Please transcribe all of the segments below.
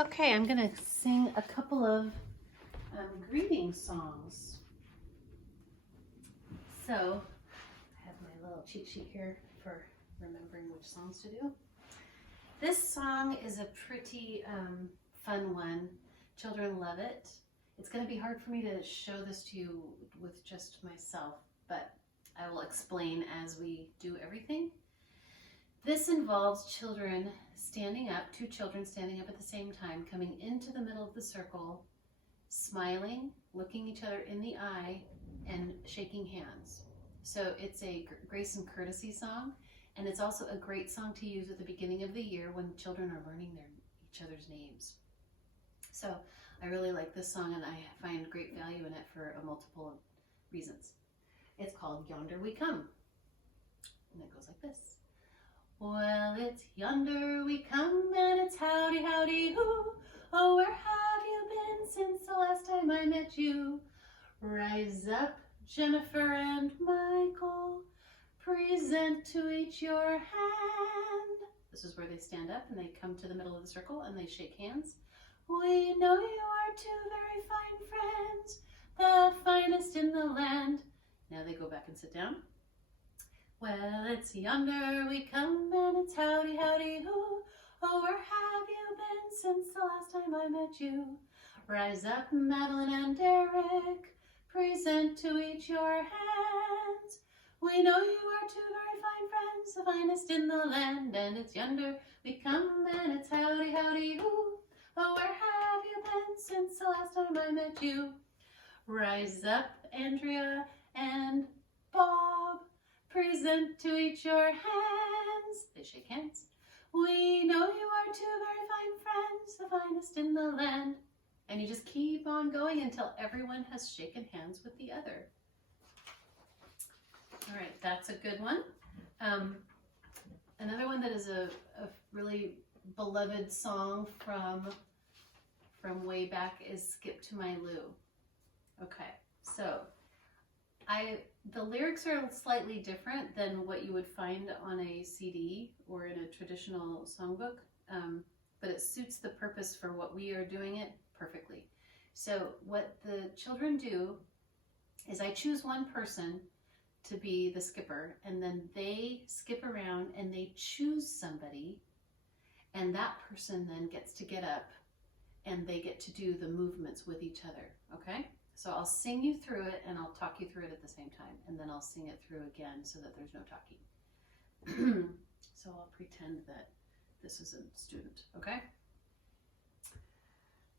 Okay, I'm going to sing a couple of greeting songs. So, I have my little cheat sheet here for remembering which songs to do. This song is a pretty fun one. Children love it. It's going to be hard for me to show this to you with just myself, but I will explain as we do everything. This involves children standing up, two children standing up at the same time, coming into the middle of the circle, smiling, looking each other in the eye, and shaking hands. So it's a grace and courtesy song, and it's also a great song to use at the beginning of the year when children are learning each other's names. So I really like this song, and I find great value in it for multiple reasons. It's called Yonder We Come, and it goes like this. Well, it's yonder we come, and it's howdy, howdy, hoo. Oh, where have you been since the last time I met you? Rise up, Jennifer and Michael, present to each your hand. This is where they stand up and they come to the middle of the circle and they shake hands. We know you are two very fine friends, the finest in the land. Now they go back and sit down. Well, it's yonder we come, and it's howdy, howdy, hoo. Oh, where have you been since the last time I met you? Rise up, Madeline and Derek, present to each your hands. We know you are two very fine friends, the finest in the land, and it's yonder we come, and it's howdy, howdy, hoo. Oh, where have you been since the last time I met you? Rise up, Andrea and Bob, present to each your hands. They shake hands. We know you are two very fine friends, the finest in the land. And you just keep on going until everyone has shaken hands with the other. All right, that's a good one. Another one that is a really beloved song from way back is Skip to My Lou. Okay, so the lyrics are slightly different than what you would find on a CD or in a traditional songbook, but it suits the purpose for what we are doing it perfectly. So what the children do is I choose one person to be the skipper, and then they skip around and they choose somebody, and that person then gets to get up and they get to do the movements with each other, okay? So I'll sing you through it and I'll talk you through it at the same time, and then I'll sing it through again so that there's no talking. So I'll pretend that this is a student, okay?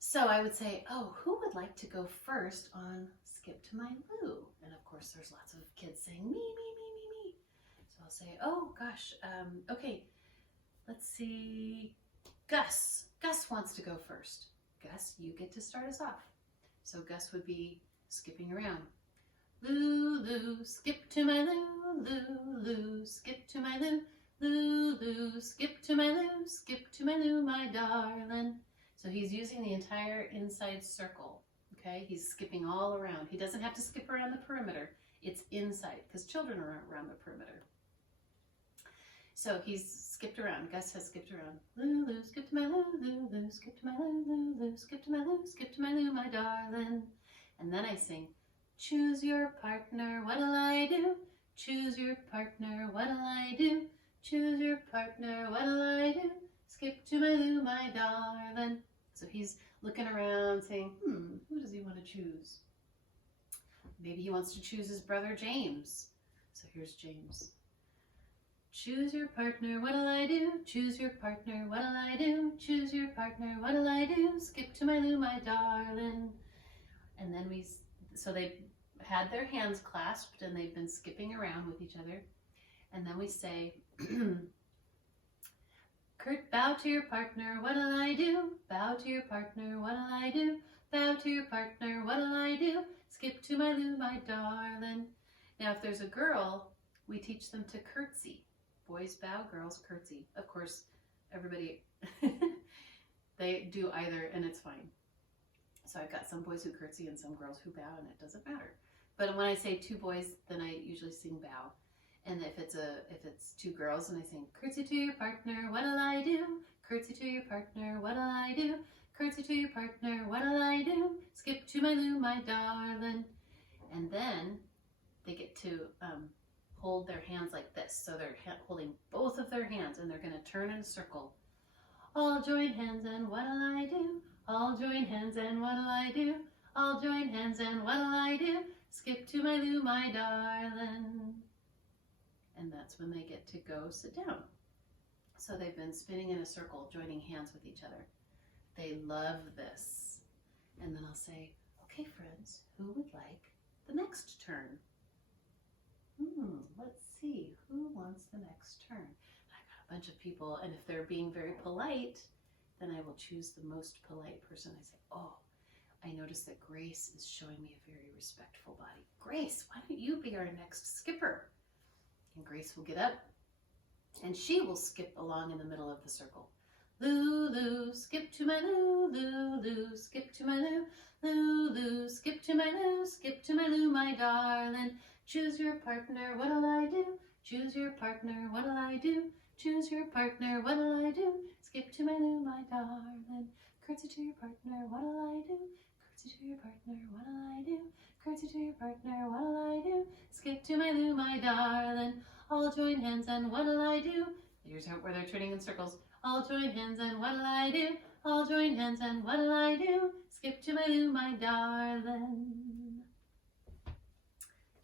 So I would say, oh, who would like to go first on Skip to My Lou? And of course there's lots of kids saying me, me, me, me, me. So I'll say, oh gosh, okay, let's see, Gus. Gus wants to go first. Gus, you get to start us off. So Gus would be skipping around. Lou, Lou, skip to my Lou, Lou, Lou, skip to my Lou, Lou, Lou, skip to my Lou, skip to my Lou, my darling. So he's using the entire inside circle, okay? He's skipping all around. He doesn't have to skip around the perimeter. It's inside, because children are around the perimeter. So he's skipped around. Gus has skipped around. Lou, Lou, skip to my Lou, Lou, Lou, skip to my Lou, Lou, Lou, skip to my Lou, skip to my Lou, my darling. And then I sing, choose your partner, what'll I do? Choose your partner, what'll I do? Choose your partner, what'll I do? Skip to my Lou, my darling. So he's looking around saying, who does he want to choose? Maybe he wants to choose his brother James. So here's James. Choose your partner, what'll I do? Choose your partner, what'll I do? Choose your partner, what'll I do? Skip to my Lou, my darling. And then so they had their hands clasped and they've been skipping around with each other. And then we say, Kurt, bow to your partner, what'll I do? Bow to your partner, what'll I do? Bow to your partner, what'll I do? Skip to my Lou, my darling. Now if there's a girl, we teach them to curtsy. Boys bow, girls curtsy. Of course, everybody, they do either, and it's fine. So I've got some boys who curtsy and some girls who bow, and it doesn't matter. But when I say two boys, then I usually sing bow. And if it's two girls and I sing, curtsy to your partner, what'll I do? Curtsy to your partner, what'll I do? Curtsy to your partner, what'll I do? Skip to my loo, my darling. And then they get to hold their hands like this. So they're holding both of their hands and they're going to turn in a circle. All join hands and what'll I do? All join hands and what'll I do? All join hands and what'll I do? Skip to my loo, my darling. And that's when they get to go sit down. So they've been spinning in a circle, joining hands with each other. They love this. And then I'll say, okay, friends, who would like the next turn? Let's see, who wants the next turn? I got a bunch of people, and if they're being very polite, then I will choose the most polite person. I say, oh, I noticed that Grace is showing me a very respectful body. Grace, why don't you be our next skipper? And Grace will get up, and she will skip along in the middle of the circle. Loo, loo, skip to my loo, loo, loo, skip to my loo, loo, loo, skip to my loo, skip to my loo, my darling. Choose your partner, what'll I do? Choose your partner, what'll I do? Choose your partner, what'll I do? Skip to my loo, my darling. Curtsy to your partner, what'll I do? Curtsy to your partner, what'll I do? Curtsy to your partner, what'll I do? Skip to my loo, my darling. All join hands and what'll I do? Here's where they're turning in circles. All join hands and what'll I do? All join hands and what'll I do? Skip to my loo, my darling.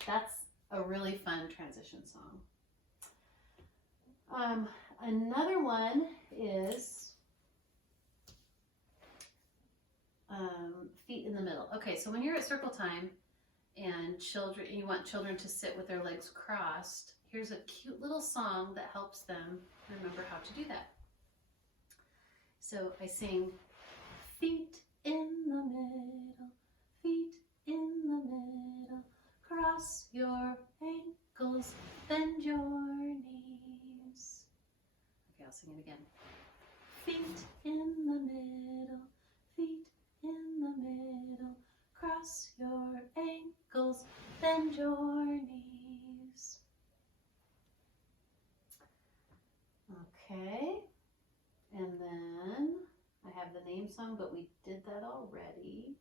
That's a really fun transition song. Another one is feet in the middle. Okay, so when you're at circle time and you want children to sit with their legs crossed, here's a cute little song that helps them remember how to do that. So I sing, feet in the middle, feet in the middle, cross your ankles, bend your knees. Okay, I'll sing it again. Feet in the middle, feet in the middle, cross your ankles, bend your knees. Okay, and then I have the name song, but we did that already.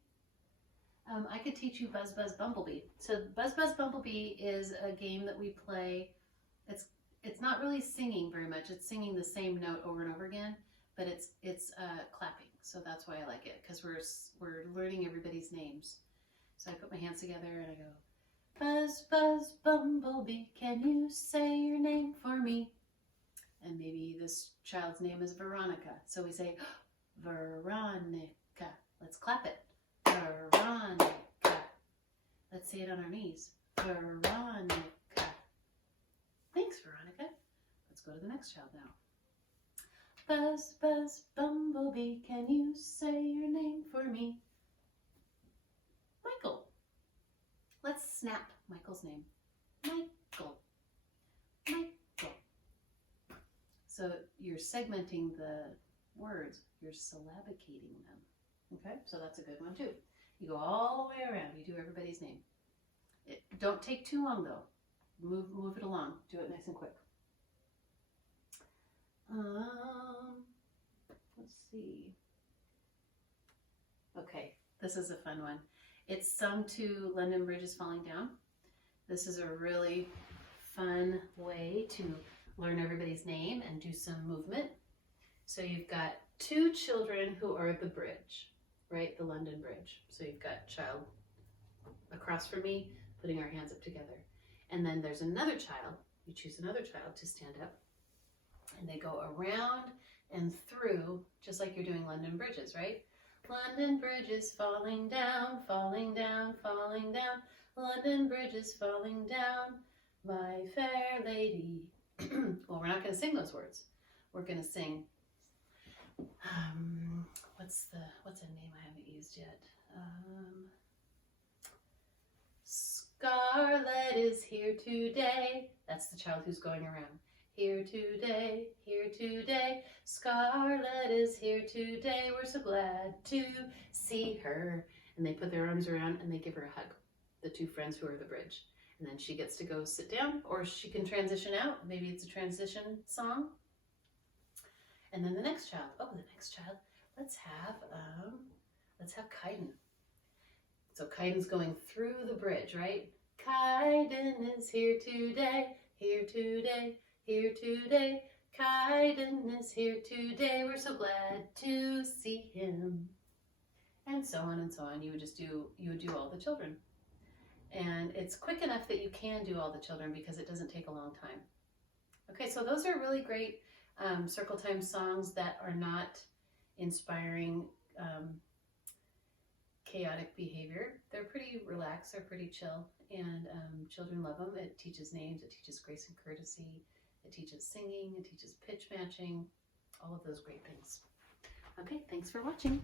I could teach you Buzz Buzz Bumblebee. So Buzz Buzz Bumblebee is a game that we play. It's not really singing very much. It's singing the same note over and over again, but it's clapping. So that's why I like it, because we're learning everybody's names. So I put my hands together and I go, Buzz Buzz Bumblebee, can you say your name for me? And maybe this child's name is Veronica. So we say, Veronica. Let's clap it. Veronica. Let's say it on our knees. Veronica. Thanks, Veronica. Let's go to the next child now. Buzz, Buzz, Bumblebee, can you say your name for me? Michael. Let's snap Michael's name. Michael. Michael. So you're segmenting the words. You're syllabicating them. Okay, so that's a good one too. You go all the way around. You do everybody's name. Don't take too long though. Move it along. Do it nice and quick. Let's see. Okay, this is a fun one. It's sung to London Bridge is Falling Down. This is a really fun way to learn everybody's name and do some movement. So you've got two children who are at the bridge, right? The London Bridge. So you've got child across from me, putting our hands up together. And then there's another child. You choose another child to stand up. And they go around and through, just like you're doing London bridges, right? London Bridge is falling down, falling down, falling down. London Bridge is falling down, my fair lady. Well, we're not going to sing those words. We're going to sing, what's a name I haven't used yet? Scarlet is here today. That's the child who's going around. Here today, Scarlet is here today. We're so glad to see her. And they put their arms around and they give her a hug, the two friends who are the bridge. And then she gets to go sit down, or she can transition out. Maybe it's a transition song. And then the next child. Oh, the next child. let's have Kaiden. So Kaiden's going through the bridge, right? Kaiden is here today, here today, here today. Kaiden is here today. We're so glad to see him. And so on and so on. You would do all the children. And it's quick enough that you can do all the children because it doesn't take a long time. Okay, so those are really great circle time songs that are not inspiring chaotic behavior. They're pretty relaxed, they're pretty chill, and children love them. It teaches names, it teaches grace and courtesy, it teaches singing, it teaches pitch matching, all of those great things. Okay, thanks for watching.